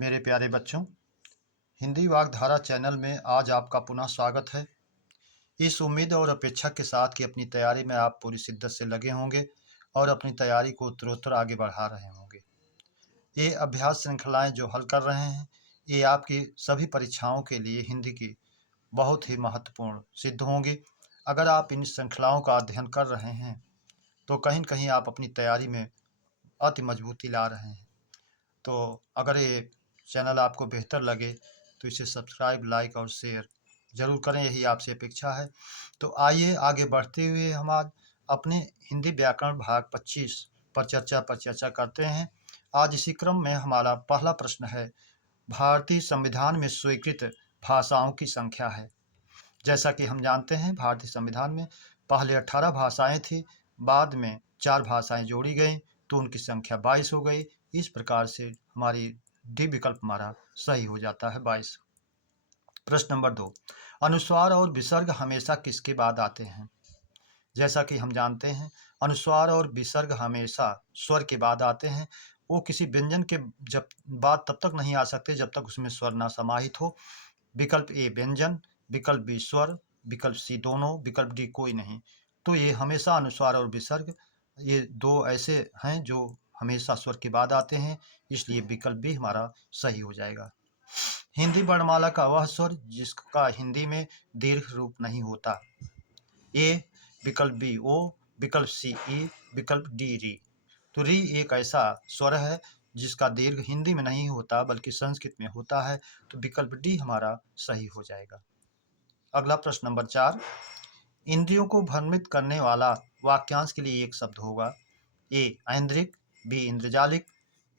मेरे प्यारे बच्चों, हिंदी वागधारा चैनल में आज आपका पुनः स्वागत है। इस उम्मीद और अपेक्षा के साथ कि अपनी तैयारी में आप पूरी शिद्दत से लगे होंगे और अपनी तैयारी को उत्तरोत्तर आगे बढ़ा रहे होंगे। ये अभ्यास श्रृंखलाएं जो हल कर रहे हैं, ये आपकी सभी परीक्षाओं के लिए हिंदी की बहुत ही महत्वपूर्ण सिद्ध होंगी। अगर आप इन श्रृंखलाओं का अध्ययन कर रहे हैं, तो कहीं न कहीं आप अपनी तैयारी में अति मजबूती ला रहे हैं। तो अगर ये चैनल आपको बेहतर लगे तो इसे सब्सक्राइब, लाइक और शेयर ज़रूर करें, यही आपसे अपेक्षा है। तो आइए आगे बढ़ते हुए हम आज अपने हिंदी व्याकरण भाग 25 पर चर्चा करते हैं। आज इसी क्रम में हमारा पहला प्रश्न है, भारतीय संविधान में स्वीकृत भाषाओं की संख्या है। जैसा कि हम जानते हैं, भारतीय संविधान में पहले 18 भाषाएं थी, बाद में 4 भाषाएं जोड़ी गई तो उनकी संख्या 22 हो गई। इस प्रकार से हमारी डी विकल्प हमारा सही हो जाता है 22। प्रश्न नंबर 2, अनुस्वार और विसर्ग हमेशा किसके बाद आते हैं? जैसा कि हम जानते हैं, अनुस्वार और विसर्ग हमेशा स्वर के बाद आते हैं। वो किसी व्यंजन के जब बाद तब तक नहीं आ सकते जब तक उसमें स्वर ना समाहित हो। विकल्प ए व्यंजन, विकल्प बी स्वर, विकल्प सी दोनों, विकल्प डी कोई नहीं। तो ये हमेशा अनुस्वार और विसर्ग ये दो ऐसे हैं जो हमेशा स्वर के बाद आते हैं, इसलिए विकल्प बी हमारा सही हो जाएगा। हिंदी वर्णमाला का वह स्वर जिसका हिंदी में दीर्घ रूप नहीं होता। ए, विकल्प बी ओ, विकल्प सी ई, विकल्प डी री। तो री एक ऐसा स्वर है जिसका दीर्घ हिंदी में नहीं होता बल्कि संस्कृत में होता है, तो विकल्प डी हमारा सही हो जाएगा। अगला प्रश्न नंबर 4, इंद्रियों को भ्रमित करने वाला वाक्यांश के लिए एक शब्द होगा। ए ऐन्द्रिक, बी इंद्रजालिक,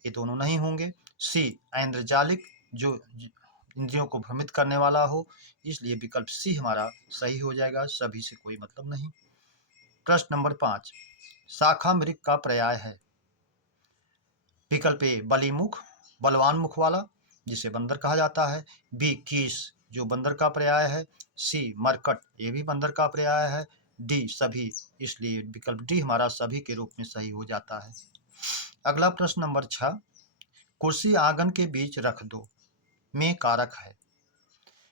ये दोनों नहीं होंगे। सी ऐन्द्रजालिक जो इंद्रियों को भ्रमित करने वाला हो, इसलिए विकल्प सी हमारा सही हो जाएगा, सभी से कोई मतलब नहीं। प्रश्न नंबर 5, शाखा मृग का पर्याय है। विकल्प ए बलिमुख, बलवान मुख वाला जिसे बंदर कहा जाता है। बी कीस जो बंदर का पर्याय है। सी मरकट, ये भी बंदर का पर्याय है। डी सभी, इसलिए विकल्प डी हमारा सभी के रूप में सही हो जाता है। अगला प्रश्न नंबर 6, कुर्सी आंगन के बीच रख दो में कारक है।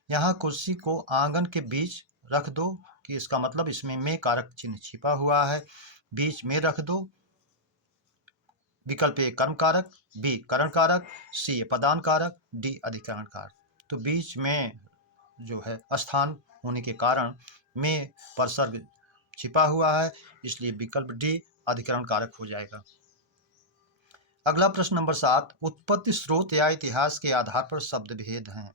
यहाँ कुर्सी को आंगन के बीच रख दो कि इसका मतलब इसमें में कारक चिन्ह छिपा हुआ है। बीच में रख दो, विकल्प ए कर्म कारक, बी करण कारक, सी पदान कारक, डी अधिकरण कारक। तो बीच में जो है स्थान होने के कारण में परसर्ग छिपा हुआ है, इसलिए विकल्प डी अधिकरण कारक हो जाएगा। अगला प्रश्न नंबर 7, उत्पत्ति स्रोत या इतिहास के आधार पर शब्द भेद हैं।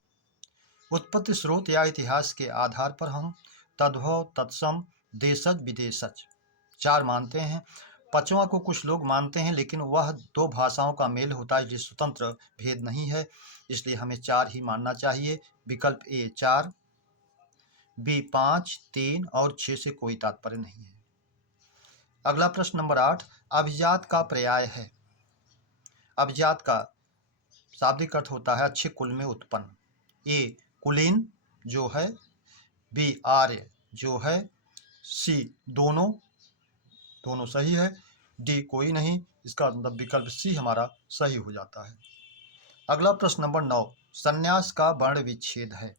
उत्पत्ति स्रोत या इतिहास के आधार पर हम तद्भव, तत्सम, देशज, विदेशज 4 मानते हैं। पांचवा को कुछ लोग मानते हैं, लेकिन वह 2 भाषाओं का मेल होता है, जिस स्वतंत्र भेद नहीं है, इसलिए हमें 4 ही मानना चाहिए। विकल्प ए 4, बी 5, 3 और 6 से कोई तात्पर्य नहीं है। अगला प्रश्न नंबर 8, अभिजात का पर्याय है। अभिजात का शाब्दिक अर्थ होता है अच्छे कुल में उत्पन्न। ए कुलीन जो है, बी आर्य जो है, सी दोनों, दोनों सही है, डी कोई नहीं, इसका मतलब विकल्प सी हमारा सही हो जाता है। अगला प्रश्न नंबर 9, संन्यास का वर्ण विच्छेद है।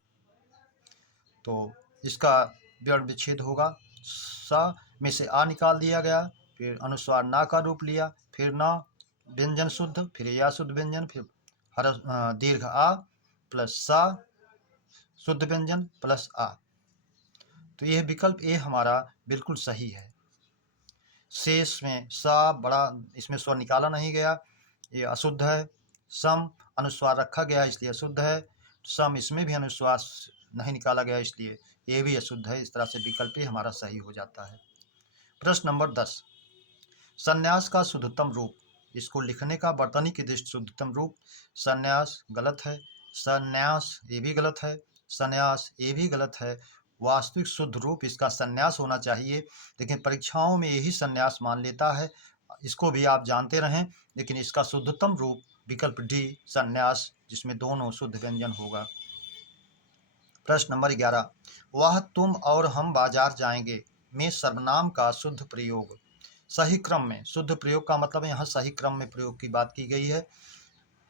तो इसका वर्ण विच्छेद होगा, स में से आ निकाल दिया गया, फिर अनुस्वार ना का रूप लिया, फिर ना व्यंजन शुद्ध, फिर या शुद्ध व्यंजन, फिर दीर्घ आ प्लस सा शुद्ध व्यंजन प्लस आ। तो यह विकल्प ए हमारा बिल्कुल सही है। शेष में सा बड़ा, इसमें स्वर निकाला नहीं गया, ये अशुद्ध है। सम अनुस्वार रखा गया इसलिए अशुद्ध है। सम इसमें भी अनुस्वार नहीं निकाला गया इसलिए ये भी अशुद्ध है। इस तरह से विकल्प ए हमारा सही हो जाता है। प्रश्न नंबर 10, संन्यास का शुद्धतम रूप, इसको लिखने का वर्तनी की दृष्टि शुद्धतम रूप, संन्यास गलत है, संन्यास ये भी गलत है, संन्यास ये भी गलत है। वास्तविक शुद्ध रूप इसका संन्यास होना चाहिए, लेकिन परीक्षाओं में यही संन्यास मान लेता है, इसको भी आप जानते रहें। लेकिन इसका शुद्धतम रूप विकल्प डी संन्यास, जिसमें दोनों शुद्ध व्यंजन होगा। प्रश्न नंबर 11, वह तुम और हम बाजार जाएंगे में सर्वनाम का शुद्ध प्रयोग। सही क्रम में, शुद्ध प्रयोग का मतलब यहाँ सही क्रम में प्रयोग की बात की गई है।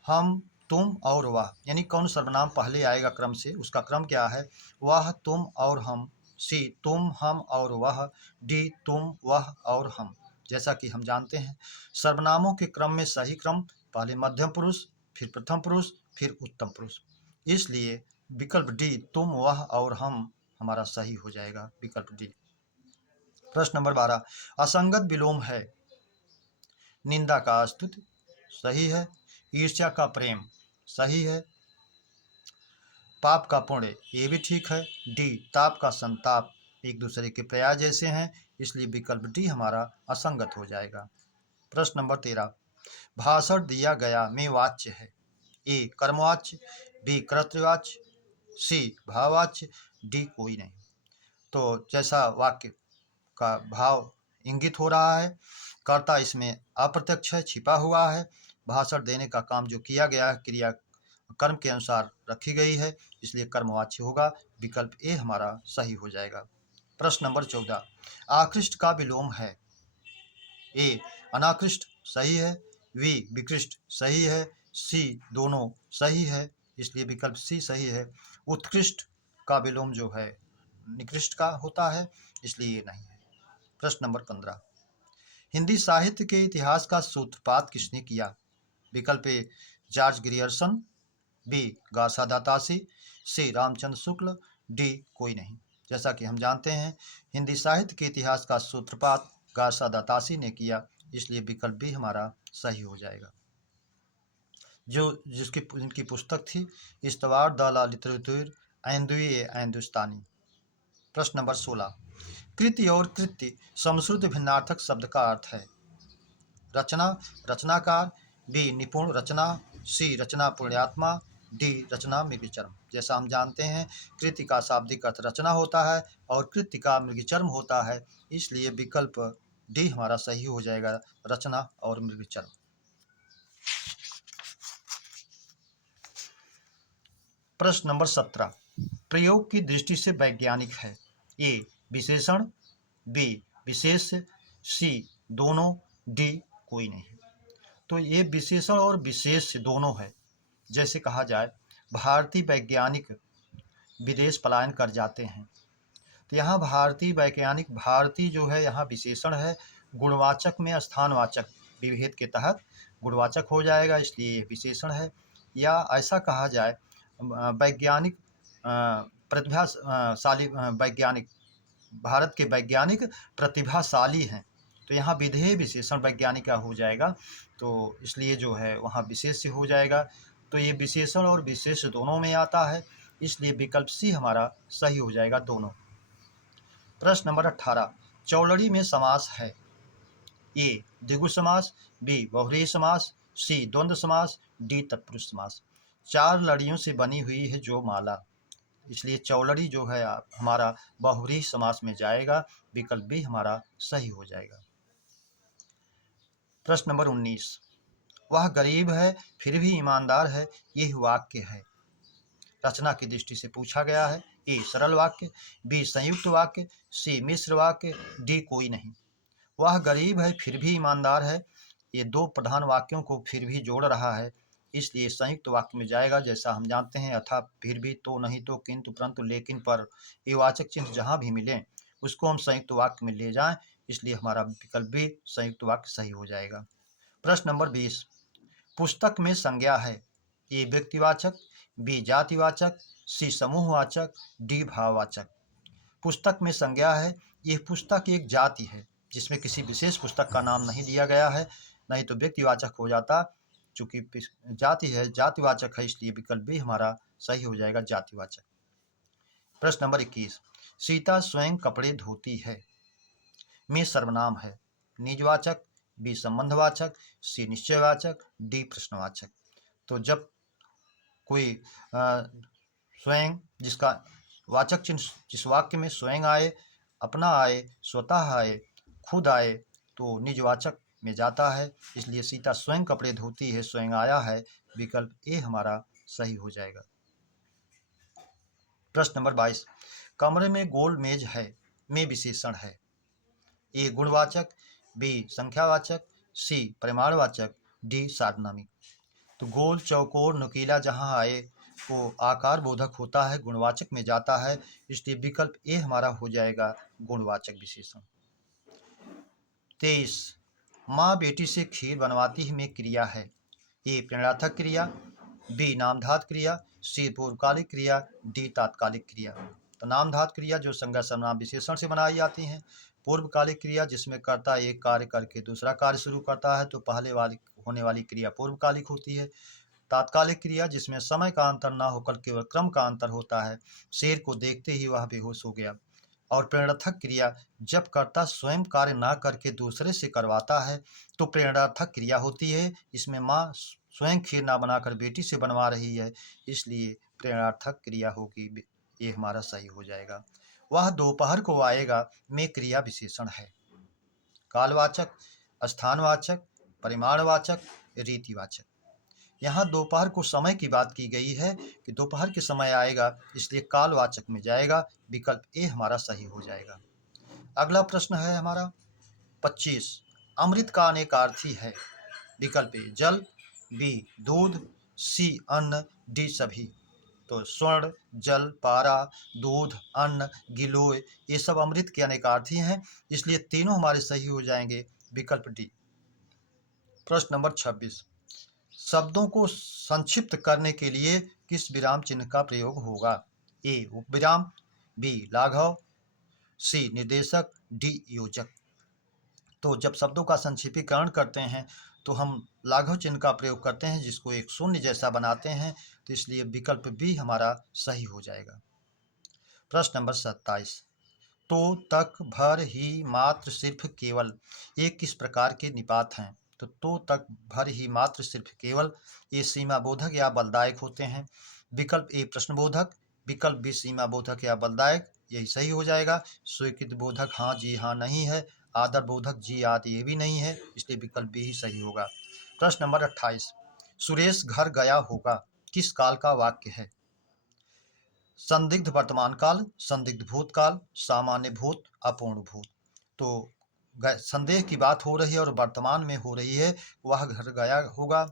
हम तुम और वह, यानी कौन सर्वनाम पहले आएगा क्रम से, उसका क्रम क्या है? वह, तुम और हम। सी, तुम, हम और वह। डी, तुम, वह और हम। जैसा कि हम जानते हैं, सर्वनामों के क्रम में सही क्रम पहले मध्यम पुरुष, फिर प्रथम पुरुष, फिर उत्तम पुरुष। इसलिए विकल्प डी, तुम, वह और हम, हमारा सही हो जाएगा, विकल्प डी। प्रश्न नंबर 12, असंगत विलोम है। निंदा का स्तुति सही है, ईर्ष्या का प्रेम सही है, पाप का पुण्य ये भी ठीक है, डी, ताप का संताप एक दूसरे के प्रयास जैसे हैं, इसलिए विकल्प डी हमारा असंगत हो जाएगा। प्रश्न नंबर 13, भाषण दिया गया में वाच्य है। ए कर्मवाच्य, बी कर्तृवाच्य, सी भाववाच्य, डी कोई नहीं। तो जैसा वाक्य का भाव इंगित हो रहा है, कर्ता इसमें अप्रत्यक्ष है, छिपा हुआ है। भाषण देने का काम जो किया गया है, क्रिया कर्म के अनुसार रखी गई है, इसलिए कर्मवाच्य होगा, विकल्प ए हमारा सही हो जाएगा। प्रश्न नंबर 14, आकृष्ट का विलोम है। ए अनाकृष्ट सही है, वी विकृष्ट सही है, सी दोनों सही है, इसलिए विकल्प सी सही है। उत्कृष्ट का विलोम जो है निकृष्ट का होता है, इसलिए ये नहीं है। प्रश्न नंबर 15, हिंदी साहित्य के इतिहास का सूत्रपात किसने किया? विकल्प ए जॉर्ज ग्रियर्सन, बी गासा दातासी, सी रामचंद्र शुक्ल, डी कोई नहीं। जैसा कि हम जानते हैं, हिंदी साहित्य के इतिहास का सूत्रपात गासा दातासी ने किया, इसलिए विकल्प बी हमारा सही हो जाएगा। जिनकी पुस्तक थी इस्तवार द ला लिटरेचर ऐंदुई ऐंदुस्तानी। प्रश्न नंबर 16, कृति और कृत्य समश्रुत भिन्नार्थक शब्द का अर्थ है। रचना रचनाकार, बी निपुण रचना, सी रचना पुण्यात्मा, डी रचना मृगचर्म। जैसा हम जानते हैं, कृति का शाब्दिक अर्थ रचना होता है और कृत्य का मृगचर्म होता है, इसलिए विकल्प डी हमारा सही हो जाएगा, रचना और मृगचर्म। प्रश्न नंबर 17, प्रयोग की दृष्टि से वैज्ञानिक है। ए विशेषण, बी विशेष, सी दोनों, डी कोई नहीं। तो ये विशेषण और विशेष दोनों है। जैसे कहा जाए, भारतीय वैज्ञानिक विदेश पलायन कर जाते हैं, तो यहाँ भारतीय वैज्ञानिक, भारतीय जो है यहाँ विशेषण है, गुणवाचक में स्थानवाचक विभेद के तहत गुणवाचक हो जाएगा, इसलिए यह विशेषण है। या ऐसा कहा जाए, वैज्ञानिक प्रतिभाशाली वैज्ञानिक, भारत के वैज्ञानिक प्रतिभाशाली हैं, तो यहाँ विधेय विशेषण वैज्ञानिक का हो जाएगा, तो इसलिए जो है वहाँ विशेष से हो जाएगा। तो ये विशेषण और विशेष दोनों में आता है, इसलिए विकल्प सी हमारा सही हो जाएगा, दोनों। प्रश्न नंबर 18, चौलड़ी में समास है। ए द्विगु समास, बी बहुव्रीहि समास, सी द्वंद्व समास, डी तत्पुरुष समास। 4 लड़ियों से बनी हुई है जो माला, इसलिए चौलड़ी जो है हमारा बहुव्रीहि समास में जाएगा, विकल्प बी हमारा सही हो जाएगा। प्रश्न नंबर 19, वह गरीब है फिर भी ईमानदार है, यह वाक्य है। रचना की दृष्टि से पूछा गया है। ए सरल वाक्य, बी संयुक्त वाक्य, सी मिश्र वाक्य, डी कोई नहीं। वह गरीब है फिर भी ईमानदार है, ये 2 प्रधान वाक्यों को फिर भी जोड़ रहा है, इसलिए संयुक्त वाक्य में जाएगा। जैसा हम जानते हैं, अथा, फिर भी, तो, नहीं तो, किंतु, परंतु, लेकिन, पर, ये वाचक चिन्ह जहाँ भी मिले उसको हम संयुक्त वाक्य में ले जाएं, इसलिए हमारा विकल्प भी संयुक्त वाक्य सही हो जाएगा। प्रश्न नंबर 20, पुस्तक में संज्ञा है। ए व्यक्तिवाचक, बी जातिवाचक, सी समूहवाचक, डी भाववाचक। पुस्तक में संज्ञा है, यह पुस्तक एक जाति है जिसमें किसी विशेष पुस्तक का नाम नहीं दिया गया है, नहीं तो व्यक्तिवाचक हो जाता, चूंकि जाति है, जातिवाचक है, इसलिए विकल्प भी हमारा सही हो जाएगा, जातिवाचक। प्रश्न नंबर 21, सीता स्वयं कपड़े धोती है में सर्वनाम है। निजवाचक, बी संबंधवाचक, सी निश्चयवाचक, डी प्रश्नवाचक। तो जब कोई स्वयं, जिसका वाचक चिन्ह जिस वाक्य में स्वयं आए, अपना आए, स्वतः आए, खुद आए, तो निजवाचक में जाता है, इसलिए सीता स्वयं कपड़े धोती है, स्वयं आया है, विकल्प ए हमारा सही हो जाएगा। प्रश्न नंबर 22, कमरे में गोल मेज है में विशेषण है। ए गुणवाचक, बी संख्यावाचक, सी परिमाणवाचक, डी सार्वनामिक। तो गोल, चौकोर, नुकीला जहाँ आए वो आकार बोधक होता है, गुणवाचक में जाता है, इसलिए विकल्प ए हमारा हो जाएगा गुणवाचक विशेषण। 23 माँ बेटी से खीर बनवाती ही में क्रिया है। ए प्रेरणार्थक क्रिया, बी नामधात क्रिया, सी पूर्वकालिक क्रिया, डी तात्कालिक क्रिया। तो नामधात क्रिया जो संज्ञा सर्वनाम विशेषण से बनाई जाती हैं, पूर्वकालिक क्रिया जिसमें कर्ता एक कार्य करके दूसरा कार्य शुरू करता है तो पहले वाली होने वाली क्रिया पूर्वकालिक होती है। तात्कालिक क्रिया जिसमें समय का अंतर न होकर केवल क्रम का अंतर होता है, शेर को देखते ही वह बेहोश हो गया। और प्रेरणार्थक क्रिया जब कर्ता स्वयं कार्य न करके दूसरे से करवाता है तो प्रेरणार्थक क्रिया होती है। इसमें माँ स्वयं खीर ना बनाकर बेटी से बनवा रही है, इसलिए प्रेरणार्थक क्रिया होगी, ये हमारा सही हो जाएगा। वह दोपहर को आएगा में क्रिया विशेषण है। कालवाचक, स्थानवाचक, परिमाणवाचक, रीतिवाचक। यहाँ दोपहर को समय की बात की गई है कि दोपहर के समय आएगा, इसलिए कालवाचक में जाएगा, विकल्प ए हमारा सही हो जाएगा। अगला प्रश्न है हमारा 25 अमृत का अनेकार्थी है। विकल्प ए जल, बी दूध, सी अन्न, डी सभी। तो स्वर्ण, जल, पारा, दूध, अन्न, गिलोय ये सब अमृत के अनेकार्थी हैं, इसलिए तीनों हमारे सही हो जाएंगे, विकल्प डी। प्रश्न नंबर 26 शब्दों को संक्षिप्त करने के लिए किस विराम चिन्ह का प्रयोग होगा। ए उपविराम, बी लाघव, सी निर्देशक, डी योजक। तो जब शब्दों का संक्षिप्तीकरण करते हैं तो हम लाघव चिन्ह का प्रयोग करते हैं जिसको एक शून्य जैसा बनाते हैं, तो इसलिए विकल्प बी हमारा सही हो जाएगा। प्रश्न नंबर 27 तो, तक, भर, ही, मात्र, सिर्फ, केवल ये किस प्रकार के निपात हैं। तो तक, भर, ही, मात्र, सिर्फ, केवल ये सीमा बोधक या बलदायक होते हैं। विकल्प ए प्रश्नबोधक, विकल्प बी सीमा बोधक या बलदायक, यही सही हो जाएगा। स्वीकृत बोधक हाँ जी हाँ नहीं है, आदर बोधक जी आदि ये भी नहीं है, इसलिए विकल्प बी ही सही होगा। प्रश्न नंबर 28 सुरेश घर गया होगा किस काल का वाक्य है। संदिग्ध वर्तमान काल, संदिग्ध भूतकाल, सामान्य भूत, अपूर्ण भूत। तो संदेह की बात हो रही है और वर्तमान में हो रही है, वह घर गया होगा।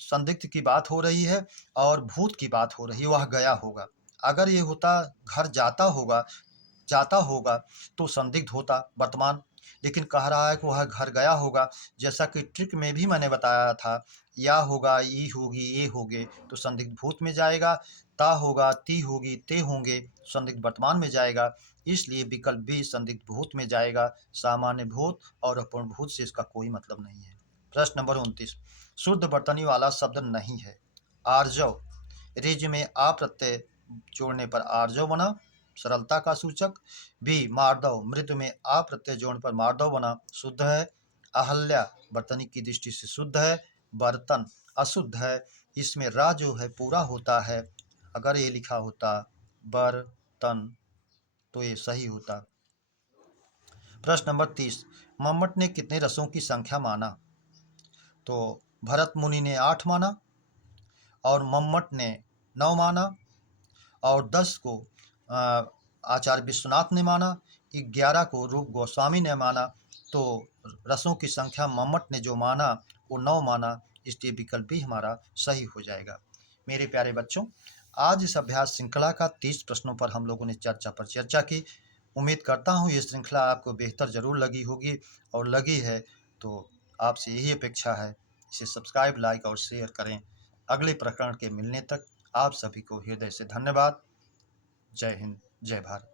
संदिग्ध की बात हो रही है और भूत की बात हो रही है, वह गया होगा। अगर ये होता घर जाता होगा तो संदिग्ध होता वर्तमान, लेकिन कह रहा है कि वह घर गया होगा, जैसा कि ट्रिक में भी मैंने बताया था, या होगा, ई होगी, ये होगे तो संदिग्ध भूत में जाएगा, ता होगा, ती होगी, ते होंगे संदिग्ध वर्तमान में जाएगा, इसलिए विकल्प बी संदिग्ध भूत में जाएगा। सामान्य भूत और अपूर्ण भूत से इसका कोई मतलब नहीं है। प्रश्न नंबर 29 शुद्ध वर्तनी वाला शब्द नहीं है। आर्जव, रिज में आ प्रत्यय जोड़ने पर आर्जव बना, सरलता का सूचक। बी मार्दव, मृद में आ प्रत्यय जोड़ने पर मार्दव बना, शुद्ध है। अहल्या, वर्तनी की दृष्टि से शुद्ध है। बर्तन अशुद्ध है, इसमें रा जो है पूरा होता है, अगर ये लिखा होता बर्तन तो ये सही होता। प्रश्न नंबर 30 मम्मट ने कितने रसों की संख्या माना। तो भरत मुनि ने 8 माना और मम्मट ने 9 माना और 10 को आचार्य विश्वनाथ ने माना, 11 को रूप गोस्वामी ने माना। तो रसों की संख्या मम्मट ने जो माना वो 9 माना, इसलिए विकल्प भी हमारा सही हो जाएगा। मेरे प्यारे बच्चों, आज इस अभ्यास श्रृंखला का 30 प्रश्नों पर हम लोगों ने चर्चा की। उम्मीद करता हूँ ये श्रृंखला आपको बेहतर जरूर लगी होगी, और लगी है तो आपसे यही अपेक्षा है इसे सब्सक्राइब, लाइक और शेयर करें। अगले प्रकरण के मिलने तक आप सभी को हृदय से धन्यवाद। जय हिंद, जय भारत।